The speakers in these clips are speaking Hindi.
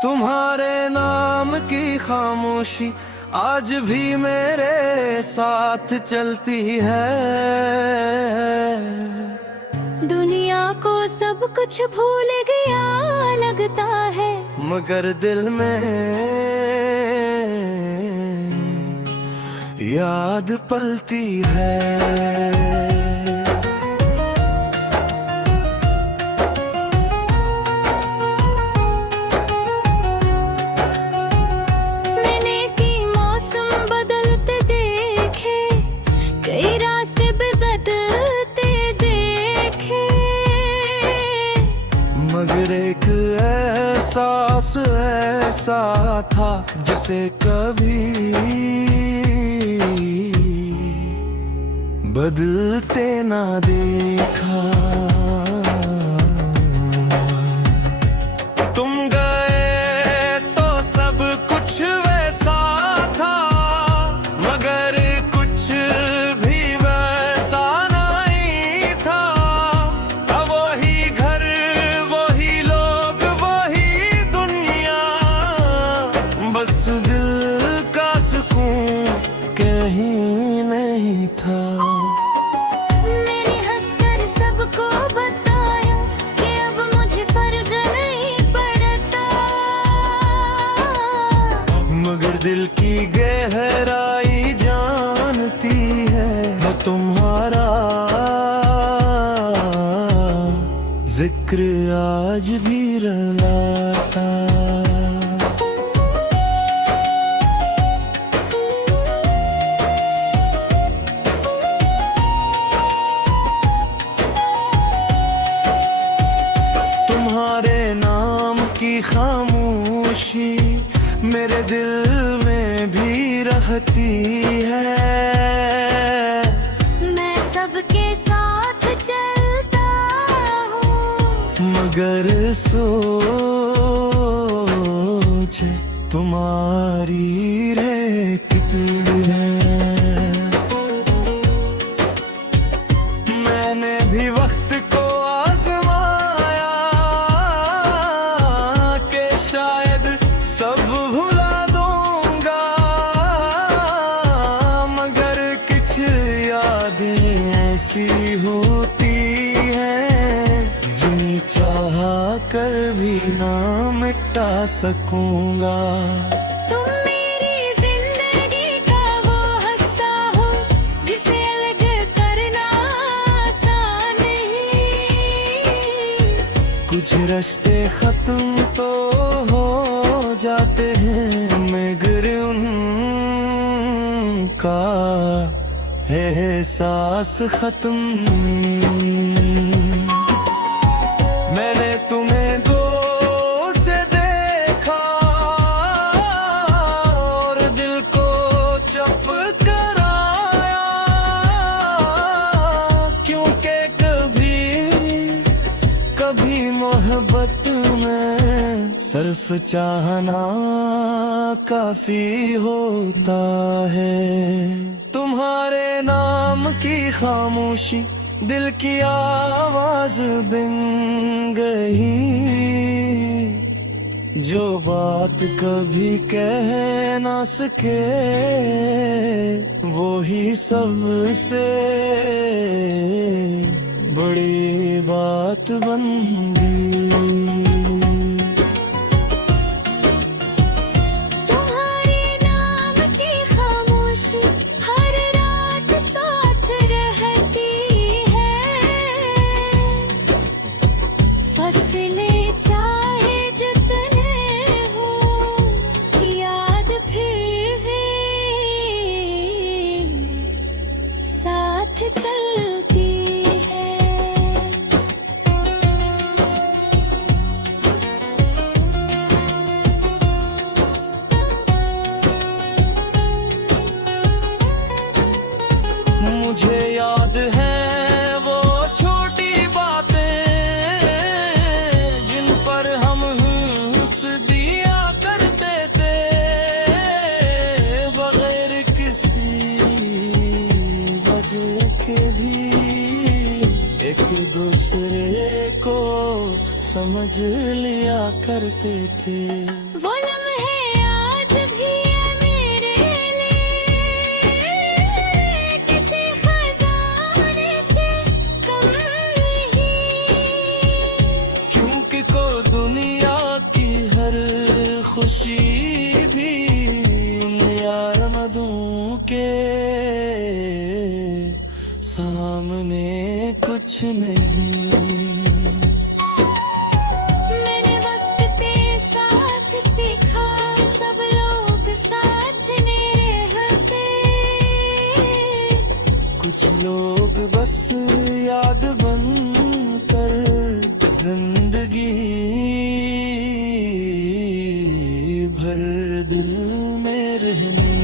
तुम्हारे नाम की खामोशी आज भी मेरे साथ चलती है। दुनिया को सब कुछ भूल गया लगता है, मगर दिल में याद पलती है। मगर एक एहसास ऐसा था जिसे कभी बदलते ना देखा। तुम गए तो सब कुछ वैसा था, मगर कुछ भी वैसा नहीं था। अब वही घर, वही लोग, वही दुनिया, बस दिल का सुकून कहीं नहीं था। मैंने हंसकर सबको बताया कि अब मुझे फर्क नहीं पड़ता, मगर दिल की गहराई जानती है तुम्हारा जिक्र आज भी रुलाता। तुम्हारे नाम की खामोशी मेरे दिल में भी रहती है। मैं सबके साथ चलता हूँ, मगर सोच तुम्हारी रहती है। मैंने भी वक्त को आजमाया कि शायद सब भुला दूंगा, मगर कुछ यादें ऐसी होती हैं जिन्हें चाहा कर भी ना मिटा सकूंगा। तुम मेरी जिंदगी का वो हिस्सा हो जिसे अलग करना आसान नहीं। कुछ रिश्ते खत्म तो हो जाते हैं, मगर उनका एहसास खत्म नहीं। मैंने तुम्हें दूर से देखा और दिल को चुप कराया, क्योंकि कभी मोहब्बत में सिर्फ चाहना काफी होता है। तुम्हारे नाम की खामोशी दिल की आवाज बिन गई, जो बात कभी कह ना सके वो ही सबसे बड़ी बात बन गई। समझ लिया करते थे। वो लम्हे आज भी है मेरे लिए, किसी खजाने से कम नहीं। क्योंकि को दुनिया की हर खुशी भी उन यार मदों के सामने कुछ नहीं। मैंने वक्त के साथ सीखा, सब लोग साथ मेरे रहते। कुछ लोग बस याद बन कर जिंदगी भर दिल में रहने।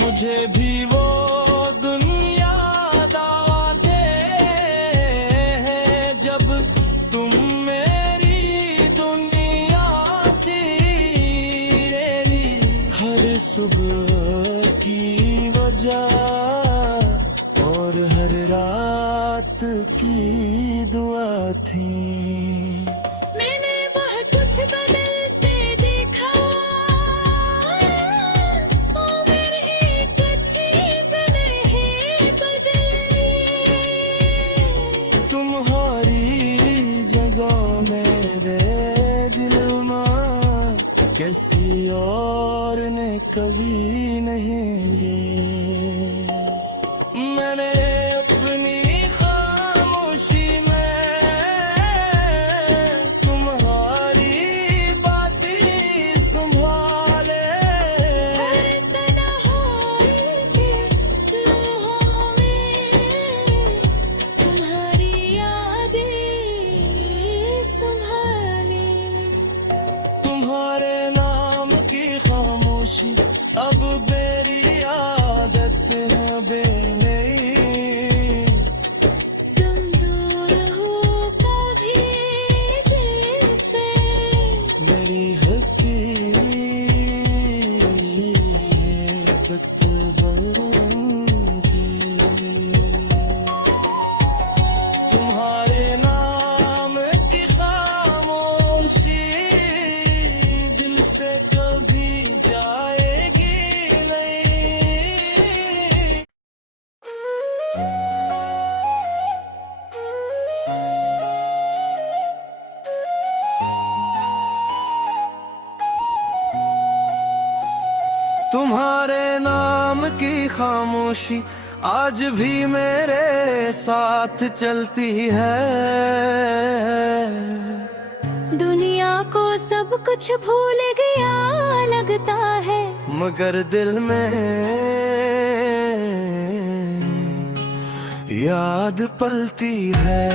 मुझे भी वो दुनिया याद आते हैं जब तुम मेरी दुनिया थी रेली। हर सुबह की वजह और हर रात की दुआ थी। मैंने बहुत कुछ बदलते देखा, मगर एक चीज नहीं बदली। तुम्हारी जगह मेरे दिल में किसी और ने कभी नहीं ली। मैंने अपनी खामोशी में तुम्हारी बातें संभाले। तन्हाई के लम्हों में तुम्हारी यादें संभाली। तुम्हारे नाम की खामोशी अब मेरी आदत है बेनई। तुम दूर हो कभी जैसे मेरी हकीकत बन गई। तुम्हारे नाम की खामोशी दिल से कभी जाएगी नहीं। तुम्हारे नाम की खामोशी आज भी मेरे साथ चलती है। दुनिया को सब कुछ भूल गया लगता है, मगर दिल में याद पलती है।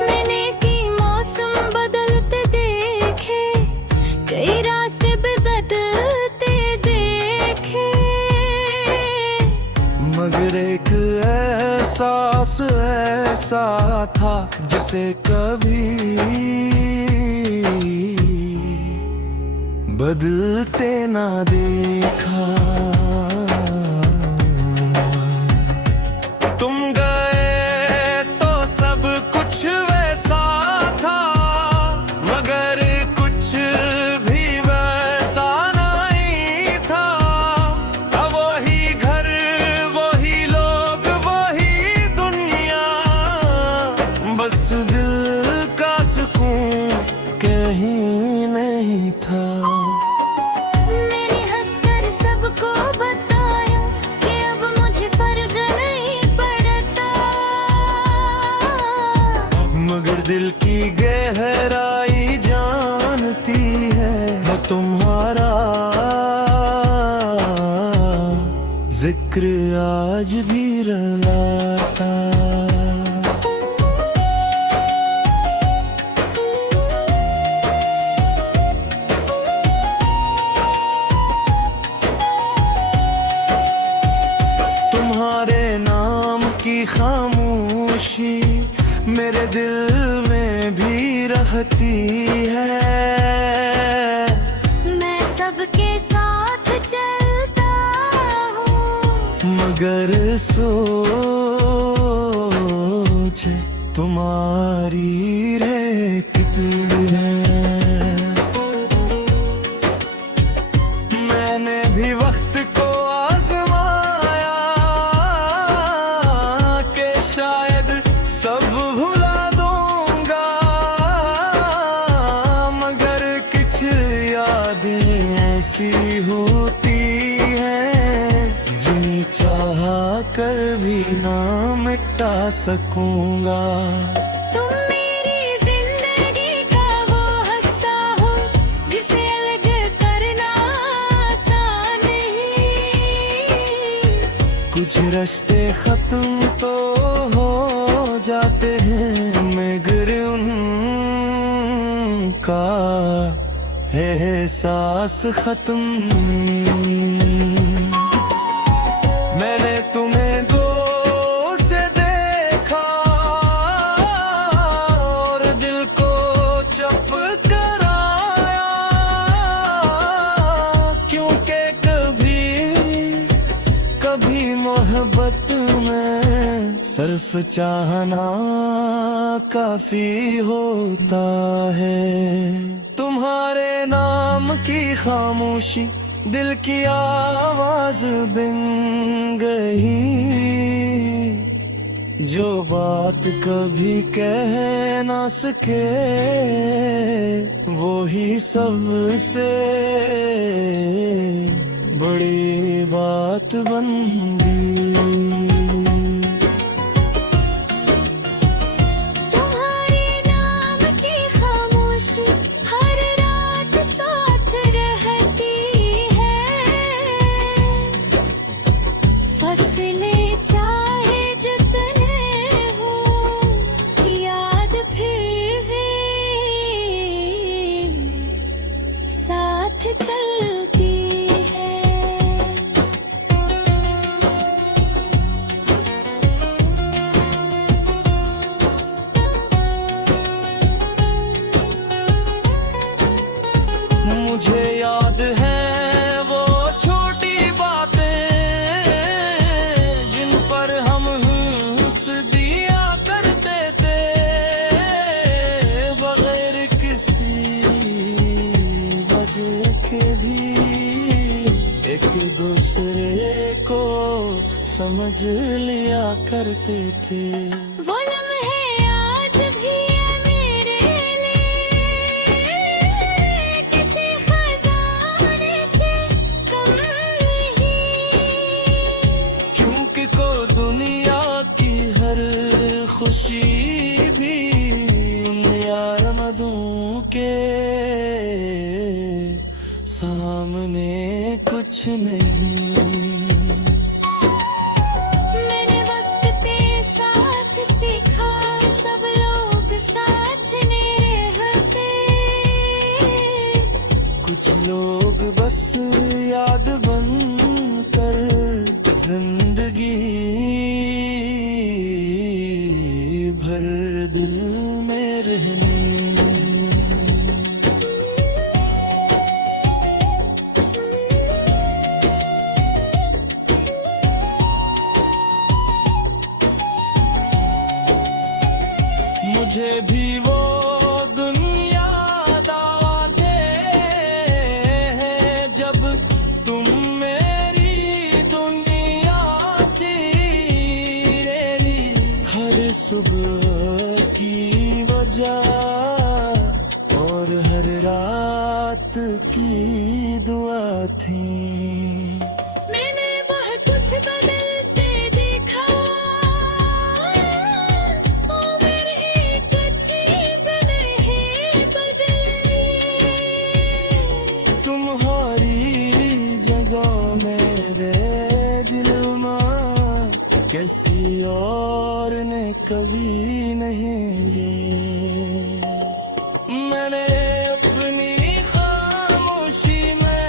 मैंने की मौसम बदलते देखे, कई रास्ते बदलते देखे। मगर एक एहसास ऐसा था जिसे कभी बदलते ना देखा। तुम गए तो सब कुछ वैसा था, मगर कुछ भी वैसा नहीं था। अब वही घर, वही लोग, वही दुनिया, बस दिल का सुकून कहीं नहीं था। मैंने हंसकर सबको बताया कि अब मुझे फर्क नहीं पड़ता, मगर दिल की गहराई जानती है तुम्हारा जिक्र आज भी रुलाता। में भी रहती है। मैं सबके साथ चलता हूँ, मगर सोच तुम्हारी रेखती है। मैंने भी वक्त को आजमाया कि शायद सब भुला दूंगा, मगर कुछ यादें ऐसी होती हैं जिन्हें चाहा कर भी ना मिटा सकूंगा। तुम मेरी जिंदगी का वो हिस्सा हो जिसे अलग करना आसान नहीं। कुछ रिश्ते खत्म तो हो जाते हैं, मगर उनका एहसास खत्म नहीं। मैंने तुम्हें दूर से देखा और दिल को चुप कराया, क्योंकि कभी मोहब्बत में सिर्फ चाहना काफी होता है। तुम्हारे नाम की खामोशी दिल की आवाज बिन गई, जो बात कभी कह ना सके वो ही सबसे बड़ी बात बन गई। तुम्हारे नाम की खामोशी हर रात साथ रहती है। फसलें चाहे जितने हो याद फिर भी साथ चलती है। मुझे याद है वो छोटी बातें जिन पर हम हंस दिया करते थे, बगैर किसी वजह के भी एक दूसरे को समझ लिया करते थे। वो लम्हे आज भी है मेरे लिए किसी खजाने से कम नहीं, क्योंकि को दुनिया की हर खुशी भी उन यार मदों के सामने कुछ नहीं। मैंने वक्त के साथ सीखा सब लोग साथ नहीं रहते। कुछ लोग बस याद बन कर जिंदगी भर दिल में रहने। मुझे भी वो दुनिया याद आते हैं जब तुम मेरी दुनिया थी। रेली हर सुबह की वजह और हर रात की दुआ थी। मैंने बहुत कुछ बदलते देखा, ओ मेरी एक चीज नहीं बदली। तुम्हारी जगह मेरे दिल में किसी और ने कभी नहीं ली। मैंने अपनी खामोशी में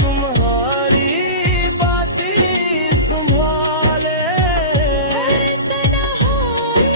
तुम्हारी बातें संभाले। तन्हाई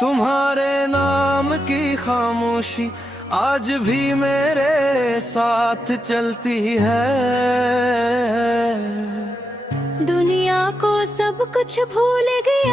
तुम्हारे नाम की खामोशी आज भी मेरे साथ चलती है। दुनिया को सब कुछ भूल गया।